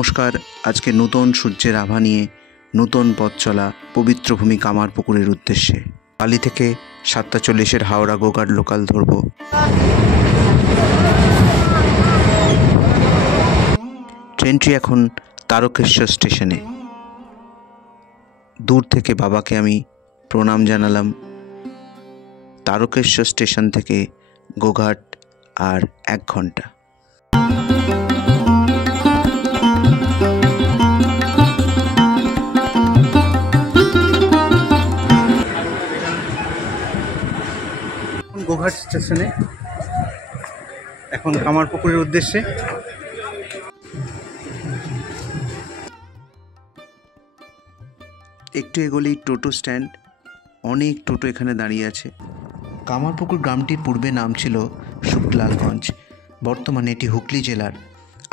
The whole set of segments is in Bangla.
নমস্কার। আজকে নতুন সূর্যের আভা নিয়ে নতুন পথ চলা পবিত্র ভূমি কামারপুকুরের উদ্দেশ্যে কালি থেকে 7:40 হাওড়া গোঘাট লোকাল ধরব। ট্রেনটি এখন তারকেশ্বর স্টেশনে। দূর থেকে বাবাকে আমি প্রণাম জানালাম। তারকেশ্বর স্টেশন থেকে গোঘাট আর 1 ঘন্টা। গোঘাট স্টেশনে এখন কামারপুকুরের উদ্দেশ্যে। একটু এগোলেই টোটো স্ট্যান্ড, অনেক টোটো এখানে দাঁড়িয়ে আছে। কামারপুকুর গ্রামটির পূর্বে নাম ছিল শুকলালগঞ্জ, বর্তমানে এটি হুগলি জেলার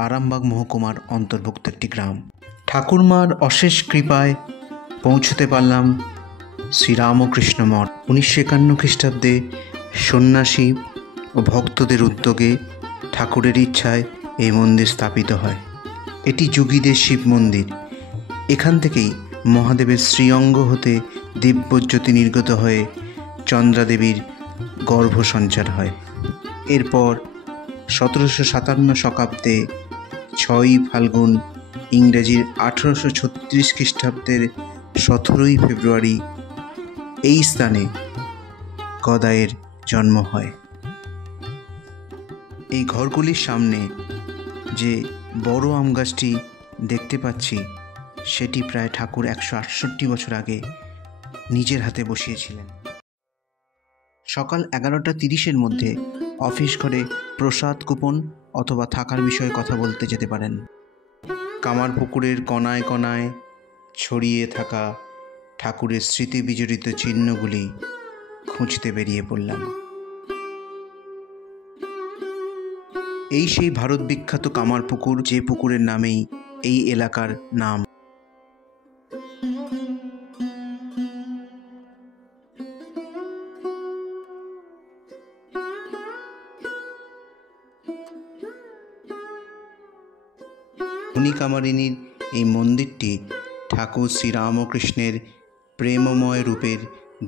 আরামবাগ মহকুমার অন্তর্ভুক্ত একটি গ্রাম। ঠাকুরমার অশেষ কৃপায় পৌঁছতে পারলাম শ্রীরামকৃষ্ণ মঠ। 1951 খ্রিস্টাব্দে সন্ন্যাসী ও ভক্তদের উদ্যোগে ঠাকুরের ইচ্ছায় এই মন্দির স্থাপিত হয়। এটি যোগীদের শিব মন্দির। এখান থেকেই মহাদেবের শ্রীঅঙ্গ হতে দিব্যজ্যোতি নির্গত হয়ে চন্দ্রাদেবীর গর্ভ সঞ্চার হয়। এরপর 1757 শকাব্দে 6ই ফাল্গুন, ইংরেজির 1836 খ্রিস্টাব্দের 17ই ফেব্রুয়ারি এই স্থানে গদাইয়ের জন্ম হয়। এই ঘরগুলির সামনে যে বড় আম গাছটি দেখতে পাচ্ছি সেটি প্রায় ঠাকুর 168 বছর আগে নিজের হাতে বসিয়েছিলেন। সকাল 11:30 মধ্যে অফিস ঘরে প্রসাদ কুপন অথবা থাকার বিষয়ে কথা বলতে যেতে পারেন। কামারপুকুরের কণায় কণায় ছড়িয়ে থাকা ঠাকুরের স্মৃতি বিজড়িত চিহ্নগুলি খুঁজতে বেরিয়ে পড়লাম। এই সেই ভারত বিখ্যাত কামারপুকুর, যে পুকুরের নামেই এই এলাকার নাম। ধনী কামারিনীর এই মন্দিরটি ঠাকুর শ্রীরামকৃষ্ণের প্রেমময় রূপের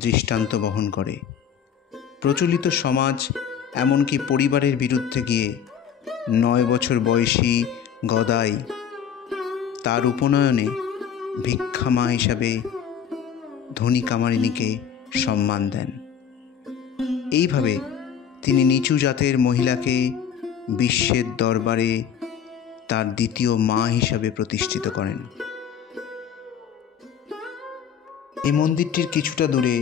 দৃষ্টান্ত বহন করে। প্রচলিত সমাজ, এমনকি পরিবারের বিরুদ্ধে গিয়ে 9 বছর বয়সী গদাই তার উপনয়নে ভিক্ষামা হিসাবে ধনী কামারিনীকে সম্মান দেন। এইভাবে তিনি নিচু জাতের মহিলাকে বিশ্বের দরবারে তার দ্বিতীয় মা হিসাবে প্রতিষ্ঠিত করেন। এই মন্দিরটির কিছুটা দূরে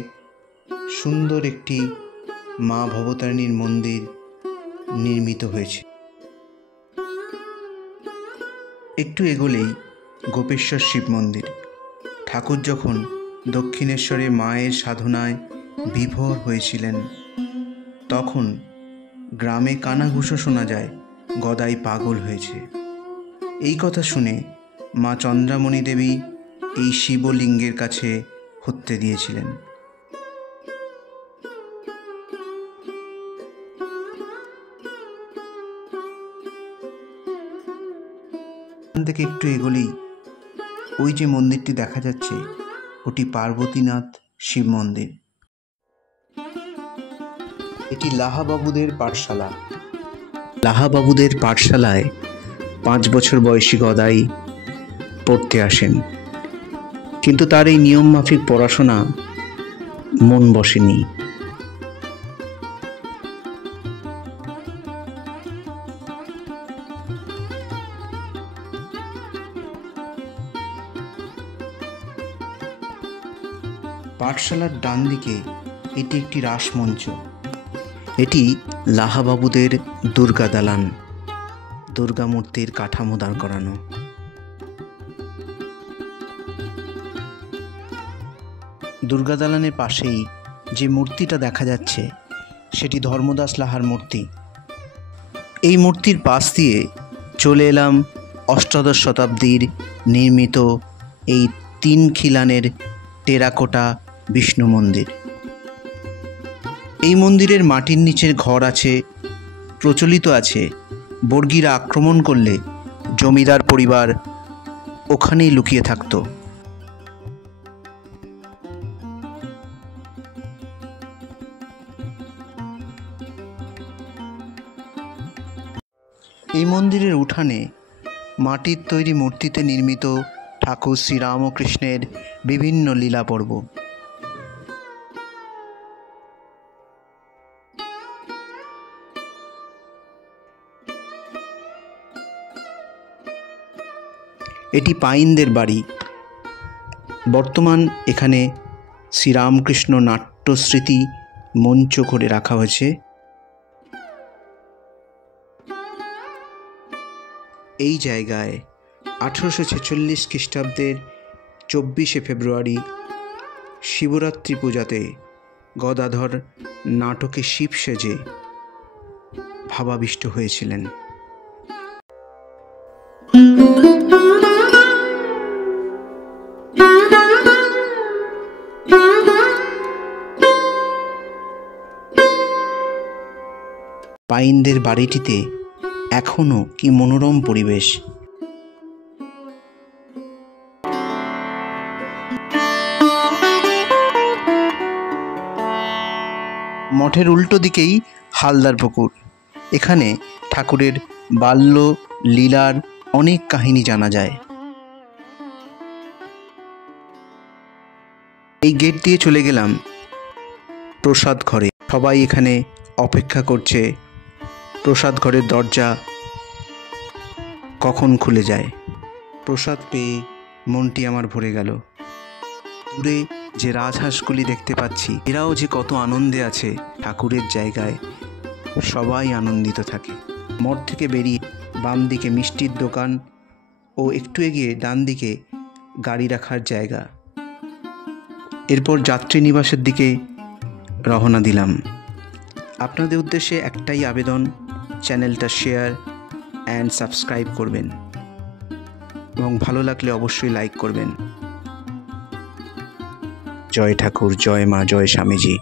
সুন্দর একটি মা ভবতারিণীর মন্দির নির্মিত হয়েছে। একটু এগোলেই গোপেশ্বর শিব মন্দির। ঠাকুর যখন দক্ষিণেশ্বরে মায়ের সাধনায় বিভোর হয়েছিলেন তখন গ্রামে কানাঘুষো শোনা যায় গদাই পাগল হয়েছে। এই কথা শুনে মা চন্দ্রামণি দেবী এই শিবলিঙ্গের কাছে হত্যে দিয়েছিলেন। এখান থেকে একটু এগোলেই ওই যে মন্দিরটি দেখা যাচ্ছে ওটি পার্বতীনাথ শিব মন্দির। এটি লাহাবাবুদের পাঠশালা। লাহাবাবুদের পাঠশালায় 5 বছর বয়সী গদাই পড়তে আসেন, কিন্তু তার এই নিয়ম মাফিক পড়াশোনা মন বসেনি। পাঠশালার ডান দিকে এটি একটি রাসমঞ্চ। এটি লাহাবাবুদের দুর্গা দালান, দুর্গা মূর্তির কাঠামো দাঁড় করানো। দুর্গা দালানের পাশেই যে মূর্তিটা দেখা যাচ্ছে সেটি ধর্মদাস লাহার মূর্তি। এই মূর্তির পাশ দিয়ে চলে এলাম অষ্টাদশ শতাব্দীর নির্মিত এই 3 খিলানের টেরাকোটা বিষ্ণু মন্দির। এই মন্দিরের মাটির নিচের ঘর আছে। প্রচলিত আছে বর্গীরা আক্রমণ করলে জমিদার পরিবার ওখানেই লুকিয়ে থাকতো। এই মন্দিরের উঠানে মাটির তৈরি মূর্তিতে নির্মিত ঠাকুর শ্রীরামকৃষ্ণের বিভিন্ন লীলা পর্ব। এটি পাইনদের বাড়ি। বর্তমান এখানে শ্রীরামকৃষ্ণ নাট্যস্মৃতি মঞ্চ করে রাখা হয়েছে। এই জায়গায় 1846 খ্রিস্টাব্দের 24শে ফেব্রুয়ারি শিবরাত্রি পূজাতে গদাধর নাটকে শিব সেজে ভাবাবিষ্ট হয়েছিলেন। পাইনদের বাড়িটিতে এখনো কি মনোরম পরিবেশ। মঠের উল্টো দিকেই হালদার পুকুর। এখানে ঠাকুরের বাল্য লীলার অনেক কাহিনী জানা যায়। এই গেট দিয়ে চলে গেলাম প্রসাদ ঘরে। সবাই এখানে অপেক্ষা করছে প্রসাদ ঘরের দরজা কখন খুলে যায়। প্রসাদ পেয়ে মনটি আমার ভরে গেল। দূরে যে রাজহাঁসগুলি দেখতে পাচ্ছি, এরাও যে কত আনন্দে আছে। ঠাকুরের জায়গায় সবাই আনন্দিত থাকে। মঠ থেকে বেরিয়ে বাম দিকে মিষ্টির দোকান ও একটু এগিয়ে ডান দিকে গাড়ি রাখার জায়গা। এরপর যাত্রী নিবাসের দিকে রওনা দিলাম। আপনাদের উদ্দেশ্যে একটাই আবেদন, চ্যানেলটা শেয়ার অ্যান্ড সাবস্ক্রাইব করবেন এবং ভালো লাগলে অবশ্যই লাইক করবেন। জয় ঠাকুর, জয় মা, জয় স্বামীজি।